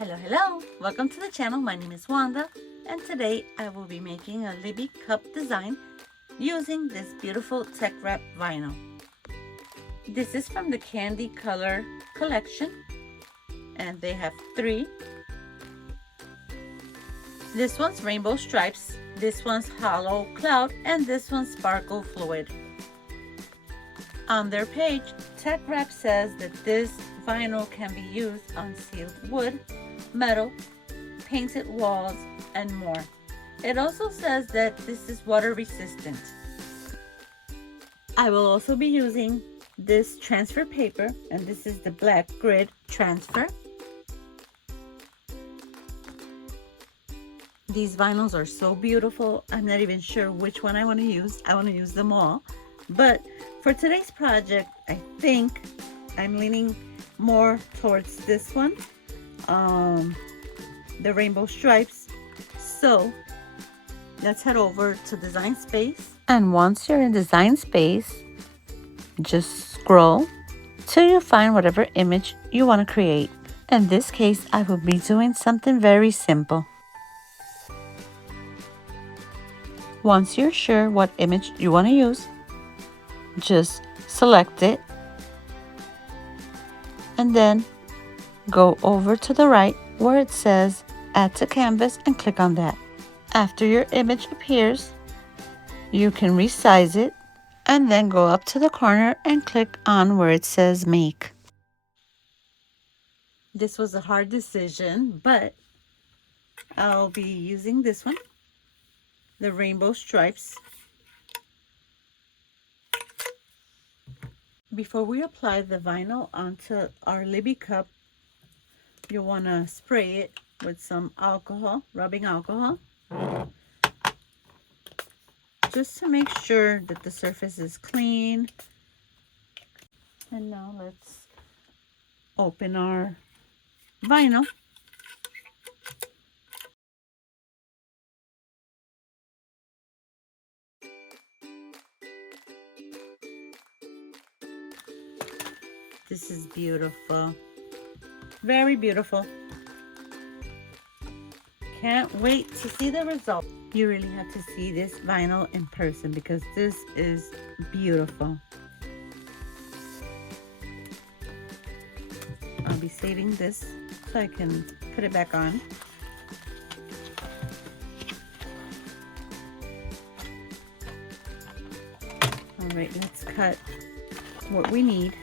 Hello, welcome to the channel. My name is Wanda, and today I will be making a Libby cup design using this beautiful TeckWrap vinyl. This is from the Candy Color collection, and they have three. This one's rainbow stripes, this one's hollow cloud, and this one's sparkle fluid. On their page, TeckWrap says that this vinyl can be used on sealed wood, metal, painted walls, and more. It also says that this is water resistant. I will also be using this transfer paper, and this is the black grid transfer. These vinyls are so beautiful. I'm not even sure which one I want to use. I want to use them all. But for today's project, I think I'm leaning more towards this one, the rainbow stripes. So let's head over to Design Space. And once you're in Design Space, just scroll till you find whatever image you want to create. In this case, I will be doing something very simple. Once you're sure what image you want to use, just select it and then go over to the right where it says Add to Canvas and click on that. After your image appears, you can resize it and then go up to the corner and click on where it says Make. This was a hard decision, but I'll be using this one, the rainbow stripes. Before we apply the vinyl onto our Libby cup, you want to spray it with some alcohol, rubbing alcohol, just to make sure that the surface is clean. And now let's open our vinyl. This is beautiful. Very beautiful. Can't wait to see the result. You really have to see this vinyl in person because this is beautiful. I'll be saving this so I can put it back on. All right, let's cut what we need.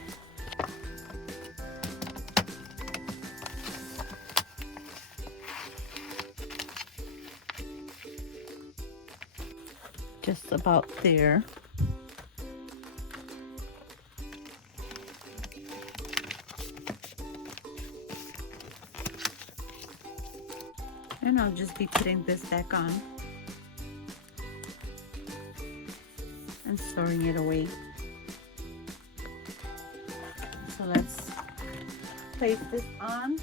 Just about there. And I'll just be putting this back on and storing it away. So let's place this on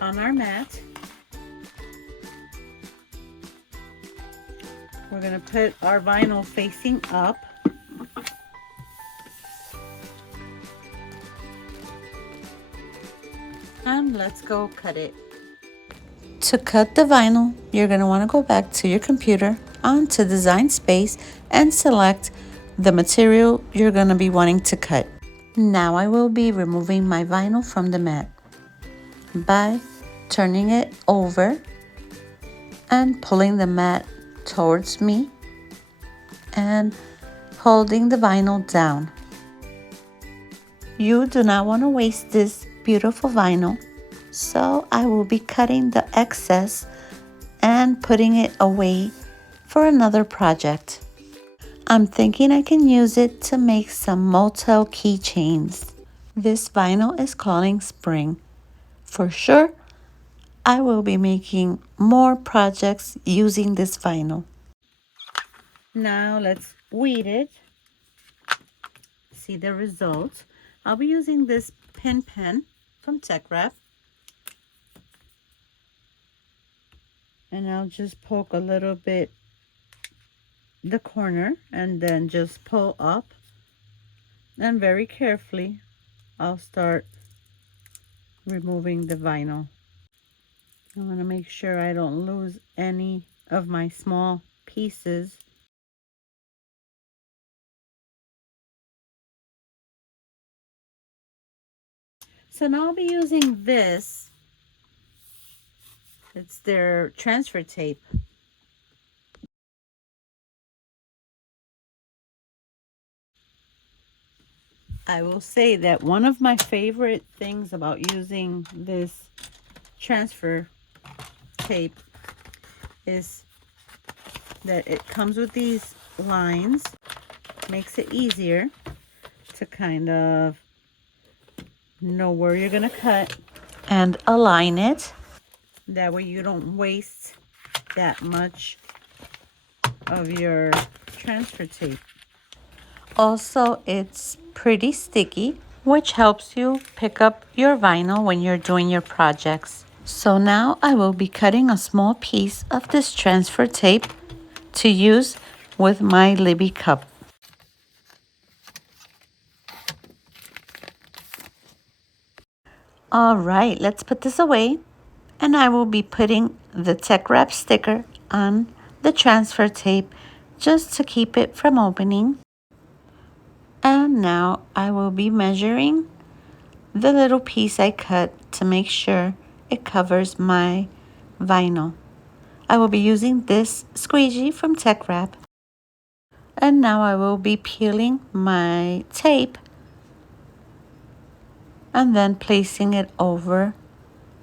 our mat. We're going to put our vinyl facing up. And let's go cut it. To cut the vinyl, you're going to want to go back to your computer, onto Design Space, and select the material you're going to be wanting to cut. Now I will be removing my vinyl from the mat by turning it over and pulling the mat towards me and holding the vinyl down. You do not want to waste this beautiful vinyl, so I will be cutting the excess and putting it away for another project. I'm thinking I can use it to make some motel keychains. This vinyl is calling spring. For sure, I will be making more projects using this vinyl. Now let's weed it. See the result. I'll be using this pen from TeckWrap. And I'll just poke a little bit the corner and then just pull up. And very carefully, I'll start removing the vinyl. I want to make sure I don't lose any of my small pieces. So now I'll be using this. It's their transfer tape. I will say that one of my favorite things about using this transfer tape is that it comes with these lines. Makes it easier to kind of know where you're gonna cut and align it. That way you don't waste that much of your transfer tape. Also, it's pretty sticky, which helps you pick up your vinyl when you're doing your projects. So now I will be cutting a small piece of this transfer tape to use with my Libby cup. All right, let's put this away. And I will be putting the TeckWrap sticker on the transfer tape just to keep it from opening. And now I will be measuring the little piece I cut to make sure it covers my vinyl. I will be using this squeegee from TeckWrap. And now I will be peeling my tape and then placing it over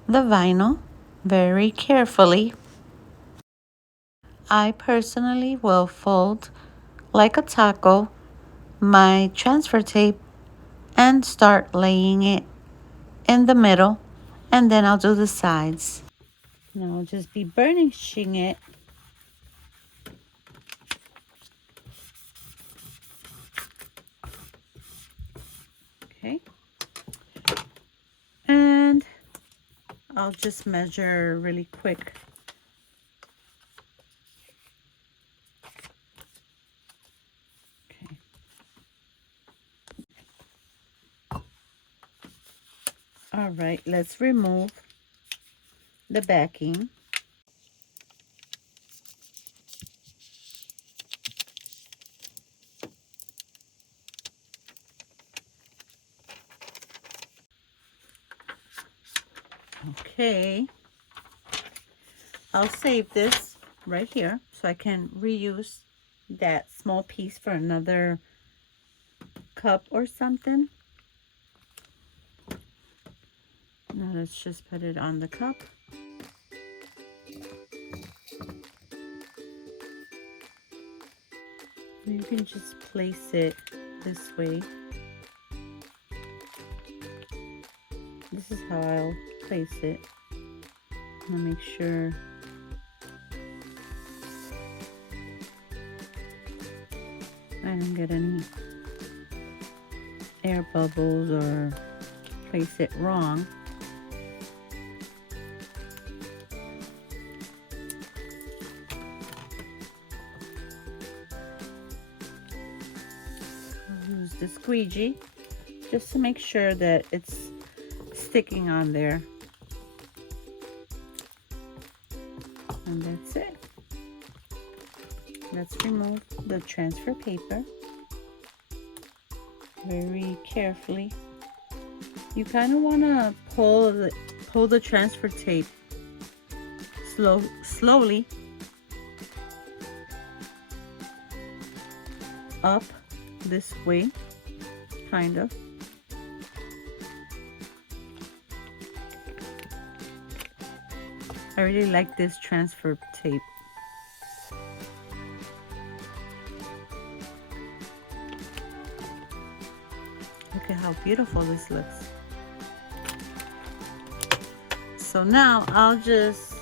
the vinyl very carefully. I personally will fold like a taco my transfer tape and start laying it in the middle, and then I'll do the sides. Now I'll just be burnishing it. Okay. And I'll just measure really quick. Okay. All right, let's remove the backing. Okay. I'll save this right here so I can reuse that small piece for another cup or something. Now let's just put it on the cup. You can just place it this way. This is how I'll place it. I'm gonna make sure I don't get any air bubbles or place it wrong. I'll use the squeegee just to make sure that it's sticking on there. And that's it. Let's remove the transfer paper very carefully. You kind of want to pull the transfer tape slowly up this way, kind of. I really like this transfer tape. Look at how beautiful this looks. So now I'll just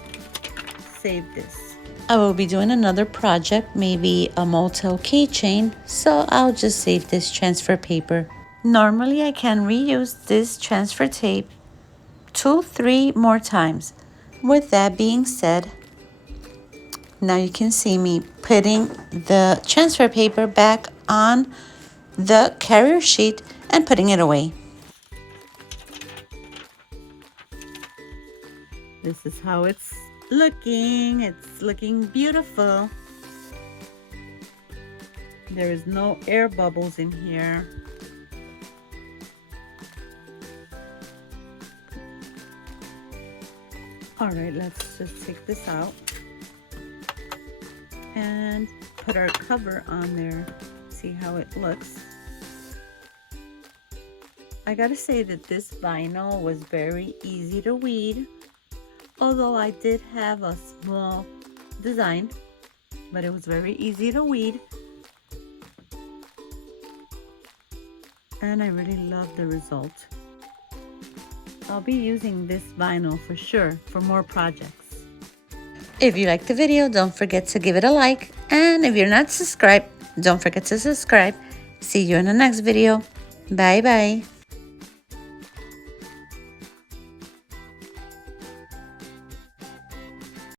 save this. I will be doing another project, maybe a motel keychain, so I'll just save this transfer paper. Normally I can reuse this transfer tape 2-3 more times. With that being said, now you can see me putting the transfer paper back on the carrier sheet and putting it away. This is how it's looking. It's looking beautiful. There is no air bubbles in here. All right, let's just take this out and put our cover on there. See how it looks. I gotta say that this vinyl was very easy to weed, although I did have a small design, but it was very easy to weed. And I really love the result. I'll be using this vinyl for sure for more projects. If you liked the video, don't forget to give it a like. And if you're not subscribed, don't forget to subscribe. See you in the next video. Bye bye.